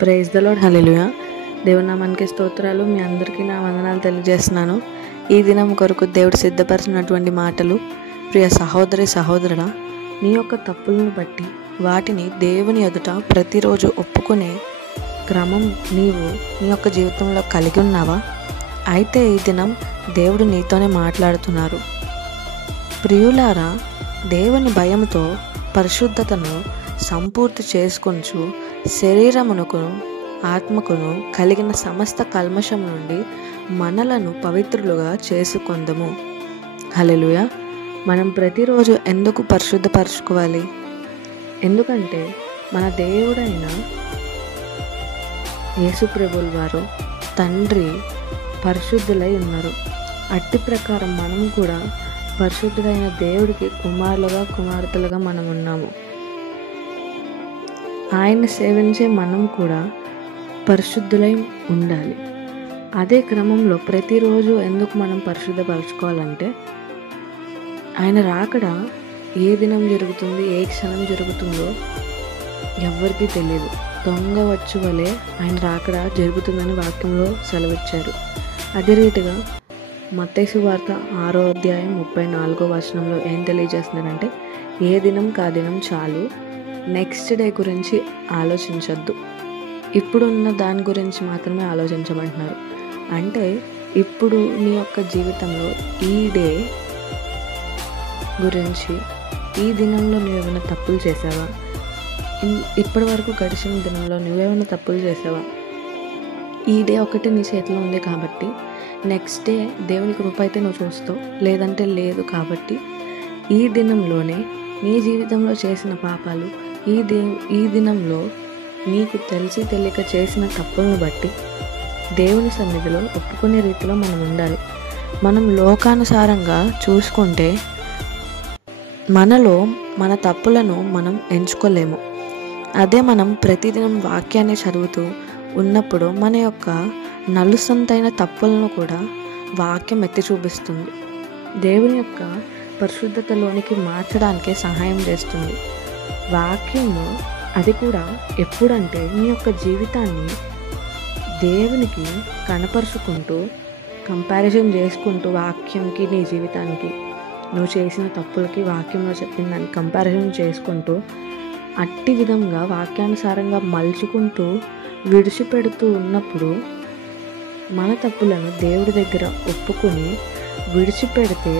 Praise the lord. హల్లెలూయా. దేవుని నామానికి స్తోత్రాలు. మీ అందరికీ నా వందనాలు తెలియజేస్తున్నాను. ఈ దినం కొరకు దేవుడు సిద్ధపరిచినటువంటి మాటలు. ప్రియ సహోదరి సహోదరుడా, నీ యొక్క తప్పులను బట్టి వాటిని దేవుని ఎదుట ప్రతిరోజు ఒప్పుకునే క్రమం నీవు నీ యొక్క జీవితంలో కలిగి ఉన్నావా? అయితే ఈ దినం దేవుడు నీతోనే మాట్లాడుతున్నారు. ప్రియులారా, దేవుని భయముతో పరిశుద్ధతను సంపూర్తి చేసుకొంచు శరీరమునకును ఆత్మకును కలిగిన సమస్త కల్మషం నుండి మనలను పవిత్రులుగా చేసుకొందము. హల్లెలూయా. మనం ప్రతిరోజు ఎందుకు పరిశుద్ధపరచుకోవాలి? ఎందుకంటే మన దేవుడైన యేసు ప్రభువుల వారు తండ్రి పరిశుద్ధులై ఉన్నారు. అట్టి ప్రకారం మనం కూడా పరిశుద్ధుడైన దేవుడికి కుమారులుగా కుమార్తెలుగా మనం ఉన్నాము. ఆయన సేవించే మనం కూడా పరిశుద్ధులై ఉండాలి. అదే క్రమంలో ప్రతిరోజు ఎందుకు మనం పరిశుద్ధపరచుకోవాలంటే, ఆయన రాకడ ఏ దినం జరుగుతుంది, ఏ క్షణం జరుగుతుందో ఎవ్వరికీ తెలియదు. దొంగ వచ్చు వలె ఆయన రాకడ జరుగుతుందని వాక్యంలో సెలవిచ్చారు. అదే రీతిగా మత్తయి సువార్త 6వ అధ్యాయం 34వ వచనంలో ఏం తెలియజేస్తున్నారంటే, ఏ దినం కా దినం చాలు, నెక్స్ట్ డే గురించి ఆలోచించొద్దు, ఇప్పుడున్న దాని గురించి మాత్రమే ఆలోచించమంటున్నారు. అంటే ఇప్పుడు నీ యొక్క జీవితంలో ఈ డే గురించి, ఈ దినంలో నువ్వేమైనా తప్పులు చేసావా? ఇప్పటి వరకు గడిచిన దినంలో నువ్వేమైనా తప్పులు చేసావా? ఈ డే ఒకటి నీ చేతిలో ఉంది కాబట్టి నెక్స్ట్ డే దేవుని కృప అయితే నువ్వు చూస్తావు, లేదంటే లేదు. కాబట్టి ఈ దినంలోనే నీ జీవితంలో చేసిన పాపాలు, ఈ దినంలో నీకు తెలిసి తెలియక చేసిన తప్పులను బట్టి దేవుని సన్నిధిలో ఒప్పుకునే రీతిలో మనం ఉండాలి. మనం లోకానుసారంగా చూసుకుంటే మనలో మన తప్పులను మనం ఎంచుకోలేము. అదే మనం ప్రతిదినం వాక్యాన్ని చదువుతూ ఉన్నప్పుడు మన యొక్క నలుసంతైన తప్పులను కూడా వాక్యం ఎత్తి చూపిస్తుంది. దేవుని యొక్క పరిశుద్ధతలోనికి మార్చడానికి సహాయం చేస్తుంది వాక్యము. అది కూడా ఎప్పుడంటే నీ యొక్క జీవితాన్ని దేవునికి కనపరుచుకుంటూ, కంపారిజన్ చేసుకుంటూ, వాక్యంకి నీ జీవితానికి, నువ్వు చేసిన తప్పులకి వాక్యంలో చెప్పిన దాన్ని కంపారిజన్ చేసుకుంటూ, అట్టి విధంగా వాక్యానుసారంగా మలుచుకుంటూ విడిచిపెడుతూ ఉన్నప్పుడు మన తప్పులను దేవుడి దగ్గర ఒప్పుకొని విడిచిపెడితే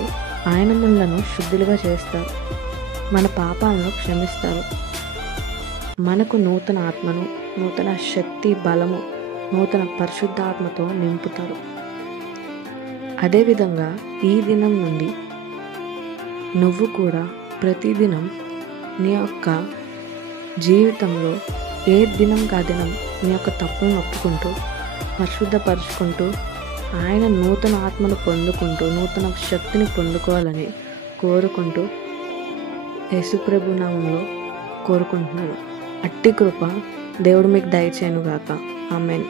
ఆయన మనలను శుద్ధులుగా చేస్తారు, మన పాపాలను క్షమిస్తారు, మనకు నూతన ఆత్మను, నూతన శక్తి, బలము, నూతన పరిశుద్ధాత్మతో నింపుతారు. అదేవిధంగా ఈ దినం నుండి నువ్వు కూడా ప్రతిదినం నీ యొక్క జీవితంలో ఏ దినం కా దినం నీ యొక్క తప్పులను ఒప్పుకుంటూ, పరిశుద్ధపరుచుకుంటూ, ఆయన నూతన ఆత్మను పొందుకుంటూ, నూతన శక్తిని పొందుకోవాలని కోరుకుంటూ యేసుప్రభు నామంలో కోరుకుంటున్నాను. అట్టి కృప దేవుడు మీకు దయచేయునుగాక. ఆమేన్.